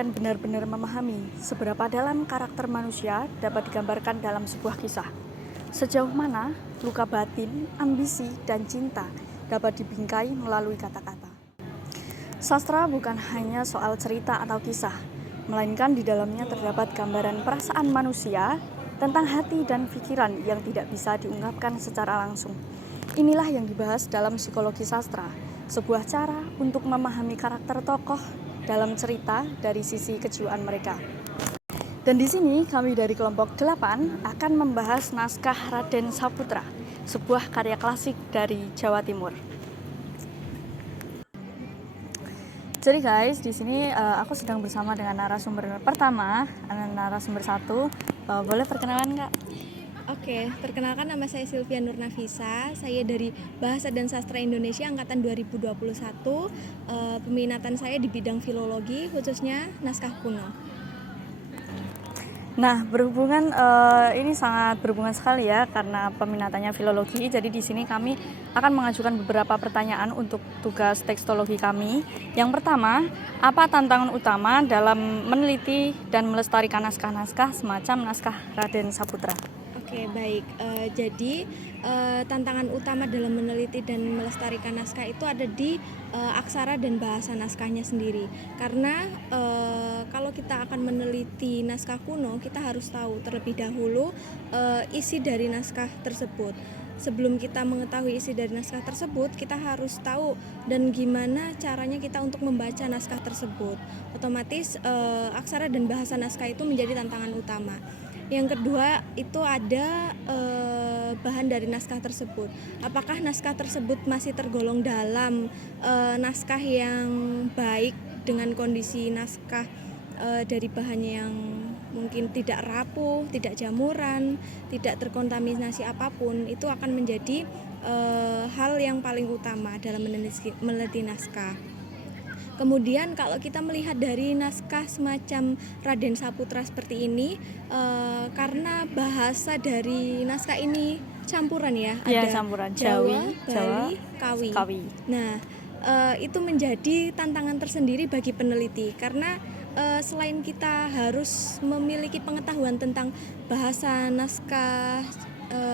kalian benar-benar memahami seberapa dalam karakter manusia dapat digambarkan dalam sebuah kisah. Sejauh mana luka batin, ambisi, dan cinta dapat dibingkai melalui kata-kata. Sastra bukan hanya soal cerita atau kisah, melainkan di dalamnya terdapat gambaran perasaan manusia tentang hati dan pikiran yang tidak bisa diungkapkan secara langsung. Inilah yang dibahas dalam psikologi sastra, sebuah cara untuk memahami karakter tokoh dalam cerita dari sisi kejiwaan mereka. Dan di sini kami dari kelompok 8 akan membahas naskah Raden Saputra, sebuah karya klasik dari Jawa Timur. Jadi guys, di sini aku sedang bersama dengan narasumber pertama, narasumber 1. Boleh perkenalan Kak? Oke, perkenalkan nama saya Sylvia Nurnafisa. Saya dari Bahasa dan Sastra Indonesia angkatan 2021. Peminatan saya di bidang filologi, khususnya naskah kuno. Nah, ini sangat berhubungan sekali ya karena peminatannya filologi. Jadi di sini kami akan mengajukan beberapa pertanyaan untuk tugas tekstologi kami. Yang pertama, apa tantangan utama dalam meneliti dan melestarikan naskah-naskah semacam naskah Raden Saputra? Oke, baik. Jadi tantangan utama dalam meneliti dan melestarikan naskah itu ada di aksara dan bahasa naskahnya sendiri. Karena kalau kita akan meneliti naskah kuno, kita harus tahu terlebih dahulu isi dari naskah tersebut. Sebelum kita mengetahui isi dari naskah tersebut, kita harus tahu dan gimana caranya kita untuk membaca naskah tersebut. Otomatis aksara dan bahasa naskah itu menjadi tantangan utama. Yang kedua itu ada bahan dari naskah tersebut. Apakah naskah tersebut masih tergolong dalam naskah yang baik dengan kondisi naskah dari bahannya yang mungkin tidak rapuh, tidak jamuran, tidak terkontaminasi apapun, itu akan menjadi hal yang paling utama dalam meneliti naskah. Kemudian kalau kita melihat dari naskah semacam Raden Saputra seperti ini, karena bahasa dari naskah ini campuran ya, Iya, ada campuran Jawa, Jawa, Bali, Kawi. Nah, itu menjadi tantangan tersendiri bagi peneliti karena selain kita harus memiliki pengetahuan tentang bahasa naskah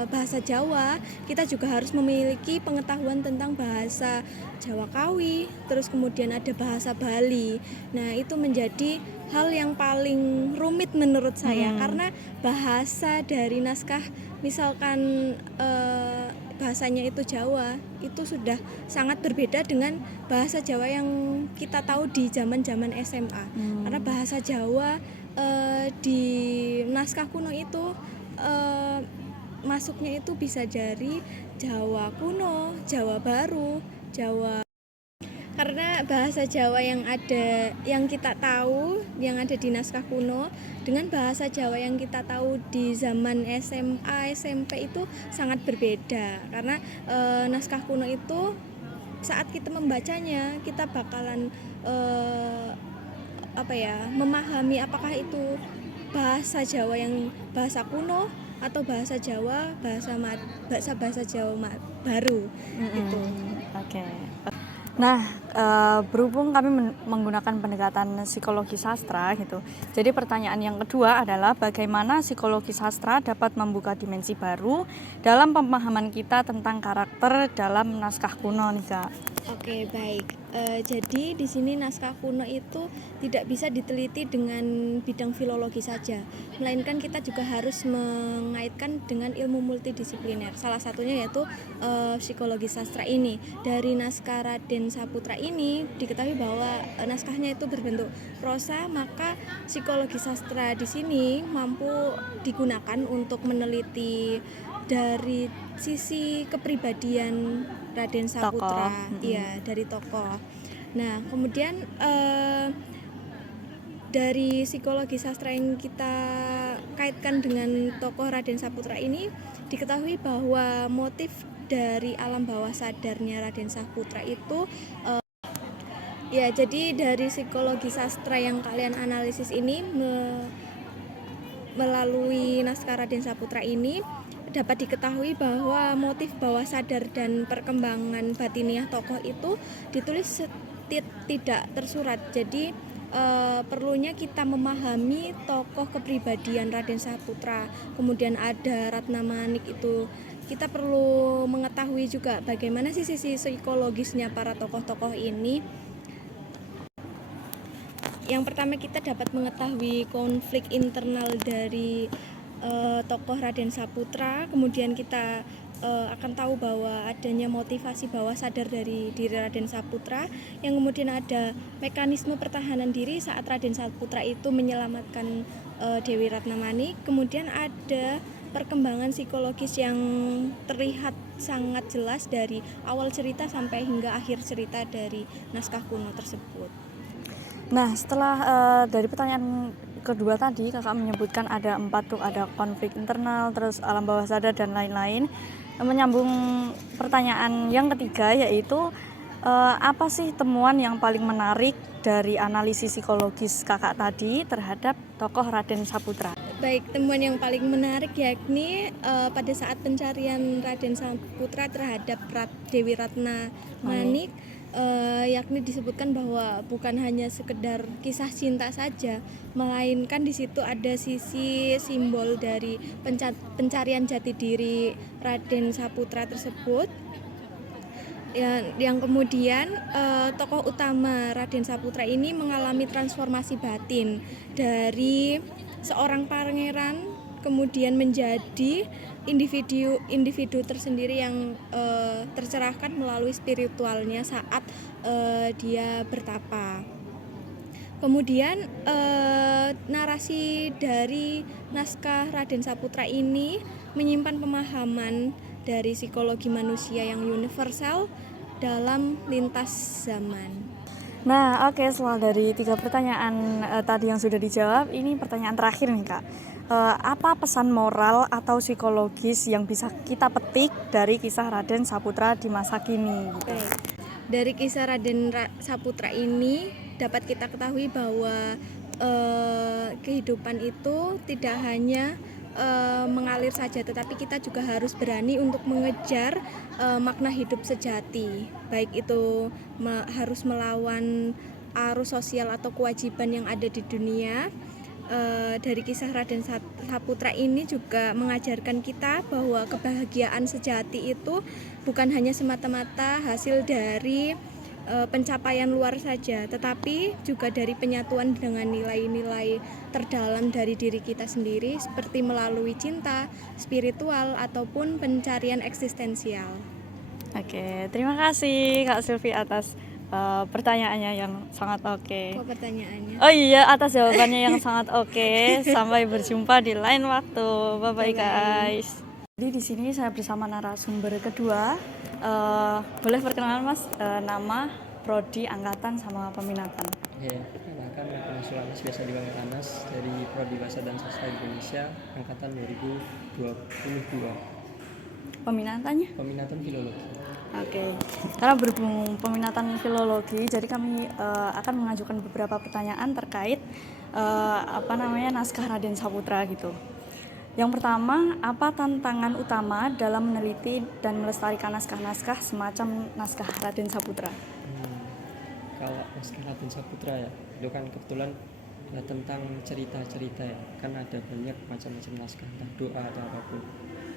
bahasa Jawa, kita juga harus memiliki pengetahuan tentang bahasa Jawa Kawi, terus kemudian ada bahasa Bali. Nah, itu menjadi hal yang paling rumit menurut saya karena bahasa dari naskah misalkan bahasanya itu Jawa, itu sudah sangat berbeda dengan bahasa Jawa yang kita tahu di zaman-zaman SMA. Karena bahasa Jawa di naskah kuno itu masuknya itu bisa dari Jawa kuno, Jawa baru, Jawa. Karena bahasa Jawa yang kita tahu, yang ada di naskah kuno dengan bahasa Jawa yang kita tahu di zaman SMA, SMP itu sangat berbeda. Karena naskah kuno itu saat kita membacanya, kita bakalan memahami apakah itu bahasa Jawa yang bahasa kuno atau bahasa Jawa bahasa Jawa baru gitu. Oke. Nah, berhubung kami menggunakan pendekatan psikologi sastra gitu. Jadi pertanyaan yang kedua adalah bagaimana psikologi sastra dapat membuka dimensi baru dalam pemahaman kita tentang karakter dalam naskah kuno nih Kak. Oke, baik. Jadi di sini naskah kuno itu tidak bisa diteliti dengan bidang filologi saja, melainkan kita juga harus mengaitkan dengan ilmu multidisipliner. Salah satunya yaitu psikologi sastra ini. Dari naskah Raden Saputra ini diketahui bahwa naskahnya itu berbentuk prosa, maka psikologi sastra di sini mampu digunakan untuk meneliti dari sisi kepribadian Raden Saputra, iya, dari tokoh. Nah, kemudian dari psikologi sastra yang kita kaitkan dengan tokoh Raden Saputra ini, diketahui bahwa motif dari alam bawah sadarnya Raden Saputra itu ya, jadi dari psikologi sastra yang kalian analisis ini melalui naskah Raden Saputra ini dapat diketahui bahwa motif bawah sadar dan perkembangan batiniah tokoh itu ditulis tidak tersurat. Jadi perlunya kita memahami tokoh kepribadian Raden Saputra. Kemudian ada Ratna Manik itu. Kita perlu mengetahui juga bagaimana sih sisi psikologisnya para tokoh-tokoh ini. Yang pertama kita dapat mengetahui konflik internal dari tokoh Raden Saputra, kemudian kita akan tahu bahwa adanya motivasi bawah sadar dari diri Raden Saputra, yang kemudian ada mekanisme pertahanan diri saat Raden Saputra itu menyelamatkan Dewi Ratnamani, kemudian ada perkembangan psikologis yang terlihat sangat jelas dari awal cerita sampai hingga akhir cerita dari naskah kuno tersebut. Nah, setelah dari pertanyaan kedua tadi kakak menyebutkan ada 4 tuh, ada konflik internal, terus alam bawah sadar dan lain-lain. Menyambung pertanyaan yang ketiga, yaitu apa sih temuan yang paling menarik dari analisis psikologis kakak tadi terhadap tokoh Raden Saputra? Baik, temuan yang paling menarik yakni pada saat pencarian Raden Saputra terhadap Dewi Ratna Manik, yakni disebutkan bahwa bukan hanya sekedar kisah cinta saja, melainkan di situ ada sisi simbol dari pencarian jati diri Raden Saputra tersebut. Yang kemudian tokoh utama Raden Saputra ini mengalami transformasi batin dari seorang pangeran kemudian menjadi individu tersendiri yang tercerahkan melalui spiritualnya saat dia bertapa. Kemudian narasi dari naskah Raden Saputra ini menyimpan pemahaman dari psikologi manusia yang universal dalam lintas zaman. Nah, oke, setelah dari 3 pertanyaan tadi yang sudah dijawab, ini pertanyaan terakhir nih Kak. Apa pesan moral atau psikologis yang bisa kita petik dari kisah Raden Saputra di masa kini? Gitu. Dari kisah Raden Saputra ini dapat kita ketahui bahwa kehidupan itu tidak hanya mengalir saja, tetapi kita juga harus berani untuk mengejar makna hidup sejati, baik itu harus melawan arus sosial atau kewajiban yang ada di dunia. Dari kisah Raden Saputra ini juga mengajarkan kita bahwa kebahagiaan sejati itu bukan hanya semata-mata hasil dari pencapaian luar saja, tetapi juga dari penyatuan dengan nilai-nilai terdalam dari diri kita sendiri, seperti melalui cinta, spiritual, ataupun pencarian eksistensial. Oke, terima kasih Kak Silvi atas pertanyaannya yang sangat oke. Apa pertanyaannya? Oh iya, atas jawabannya yang sangat oke. Sampai berjumpa di lain waktu. Bye-bye guys. Jadi di sini saya bersama narasumber kedua. Boleh perkenalan Mas, nama, prodi, angkatan, sama peminatan. Oke, perkenalkan nama Sulanas, biasa dipanggil Anas, dari Prodi Bahasa dan Sastra Indonesia angkatan 2022. Peminatannya? Peminatan filologi. Oke, karena berhubung peminatan filologi, jadi kami akan mengajukan beberapa pertanyaan terkait naskah Raden Saputra gitu. Yang pertama, apa tantangan utama dalam meneliti dan melestarikan naskah-naskah semacam naskah Raden Saputra? Kalau naskah Raden Saputra ya, itu kan kebetulan tentang cerita-cerita ya, kan ada banyak macam-macam naskah, entah doa atau apapun.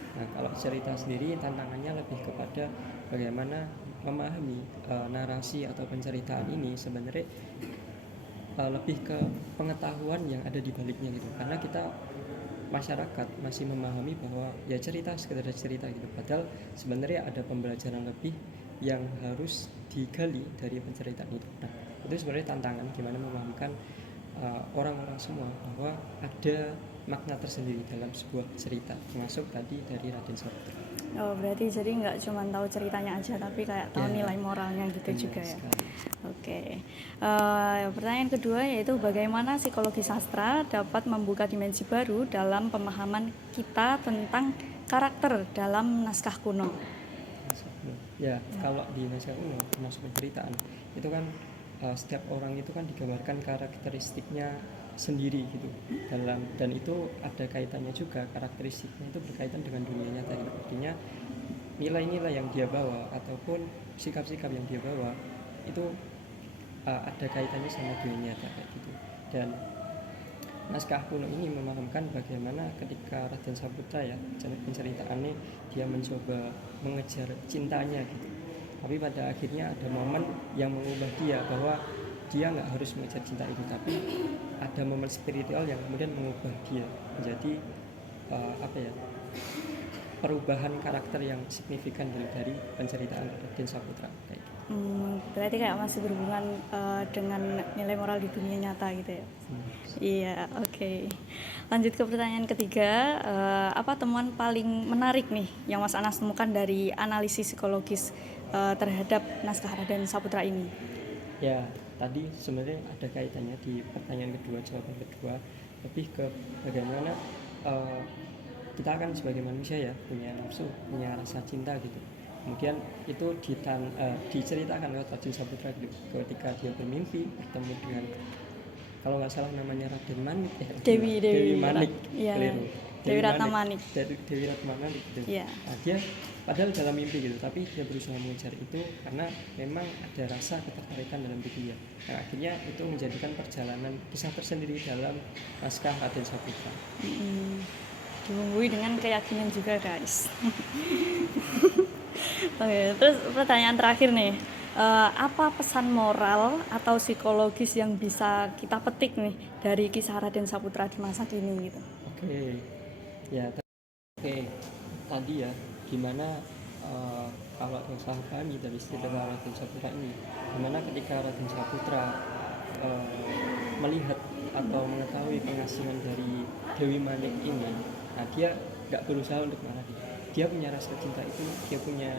Nah, kalau cerita sendiri tantangannya lebih kepada bagaimana memahami narasi atau penceritaan ini sebenarnya lebih ke pengetahuan yang ada di baliknya gitu. Karena kita masyarakat masih memahami bahwa ya cerita sekedar cerita gitu, padahal sebenarnya ada pembelajaran lebih yang harus digali dari penceritaan itu. Nah, itu sebenarnya tantangan gimana memahamkan orang-orang semua bahwa ada makna tersendiri dalam sebuah cerita, termasuk tadi dari Raden Saputra. Oh, berarti jadi nggak cuma tahu ceritanya aja, tapi kayak tahu nilai moralnya gitu juga ya. Oke. Pertanyaan kedua yaitu bagaimana psikologi sastra dapat membuka dimensi baru dalam pemahaman kita tentang karakter dalam naskah kuno. Ya, kalau di naskah kuno termasuk penceritaan itu kan setiap orang itu kan digambarkan karakteristiknya sendiri gitu dan itu ada kaitannya juga, karakteristiknya itu berkaitan dengan dunia nyata gitu. Artinya nilai-nilai yang dia bawa ataupun sikap-sikap yang dia bawa itu ada kaitannya sama dunia nyata kayak gitu. Dan naskah kuno ini memahamkan bagaimana ketika Raden Saputra ya penceritaannya dia mencoba mengejar cintanya gitu, tapi pada akhirnya ada momen yang mengubah dia bahwa dia nggak harus mengejar cinta itu, tapi ada momen spiritual yang kemudian mengubah dia menjadi apa ya, perubahan karakter yang signifikan dari penceritaan Raden Saputra kayak gitu. Berarti kayak masih berhubungan dengan nilai moral di dunia nyata gitu ya. Iya, oke. Lanjut ke pertanyaan ketiga, apa temuan paling menarik nih yang Mas Anas temukan dari analisis psikologis terhadap naskah Raden Saputra ini? Ya, tadi sebenarnya ada kaitannya di pertanyaan kedua, jawaban kedua, lebih ke bagaimana kita kan sebagai manusia ya punya nafsu, punya rasa cinta gitu. Kemudian itu diceritakan lewat Raden Saputra gitu. Ketika dia bermimpi bertemu dengan, kalau nggak salah namanya Raden Manik, Dewi Manik, ya, keliru. Dewi Ratna Manik. Dewi Ratna Manik gitu. Ya. Nah, dia padahal dalam mimpi gitu, tapi dia berusaha mengejar itu karena memang ada rasa ketertarikan dalam dirinya. Nah, akhirnya itu menjadikan perjalanan kisah tersendiri dalam naskah Raden Saputra. Dibumbui dengan keyakinan juga, guys. Oke, terus pertanyaan terakhir nih, apa pesan moral atau psikologis yang bisa kita petik nih dari kisah Raden Saputra di masa kini gitu? Oke, ya, tadi ya, gimana kalau yang saya pahami dari cerita Raden Saputra ini, gimana ketika Raden Saputra melihat atau mengetahui pengasihan dari Dewi Manik ini, nah dia nggak berusaha untuk marah, dia punya rasa cinta itu, dia punya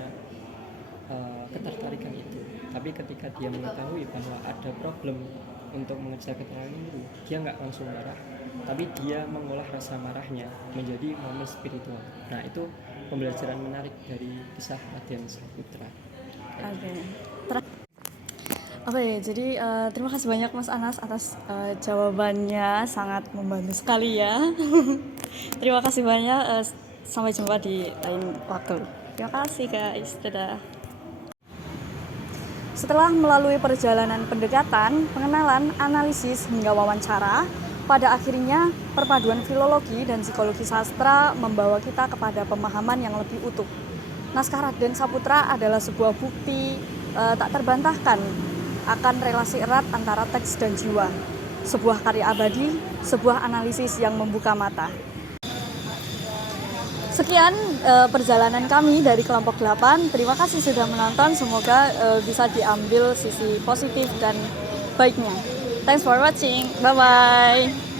ketertarikan itu, tapi ketika dia mengetahui bahwa ada problem untuk mengejar keterangan itu, dia nggak langsung marah, tapi dia mengolah rasa marahnya menjadi momen spiritual. Nah, itu pembelajaran menarik dari kisah Raden Saputra. Oke, jadi terima kasih banyak Mas Anas atas jawabannya, sangat membantu sekali ya. Terima kasih banyak, sampai jumpa di lain waktu. Terima kasih guys, dadah. Setelah melalui perjalanan pendekatan, pengenalan, analisis, hingga wawancara, pada akhirnya perpaduan filologi dan psikologi sastra membawa kita kepada pemahaman yang lebih utuh. Naskah Raden Saputra adalah sebuah bukti tak terbantahkan akan relasi erat antara teks dan jiwa. Sebuah karya abadi, sebuah analisis yang membuka mata. Sekian perjalanan kami dari kelompok 8. Terima kasih sudah menonton. Semoga bisa diambil sisi positif dan baiknya. Thanks for watching. Bye-bye.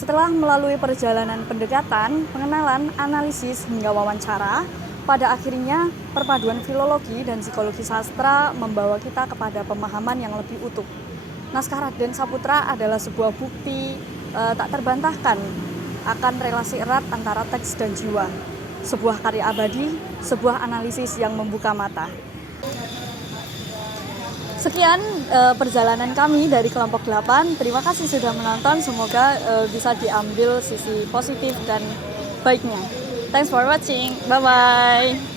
Setelah melalui perjalanan pendekatan, pengenalan, analisis, hingga wawancara, pada akhirnya perpaduan filologi dan psikologi sastra membawa kita kepada pemahaman yang lebih utuh. Naskah Raden Saputra adalah sebuah bukti tak terbantahkan akan relasi erat antara teks dan jiwa. Sebuah karya abadi, sebuah analisis yang membuka mata. Sekian perjalanan kami dari kelompok 8. Terima kasih sudah menonton. Semoga bisa diambil sisi positif dan baiknya. Thanks for watching. Bye-bye.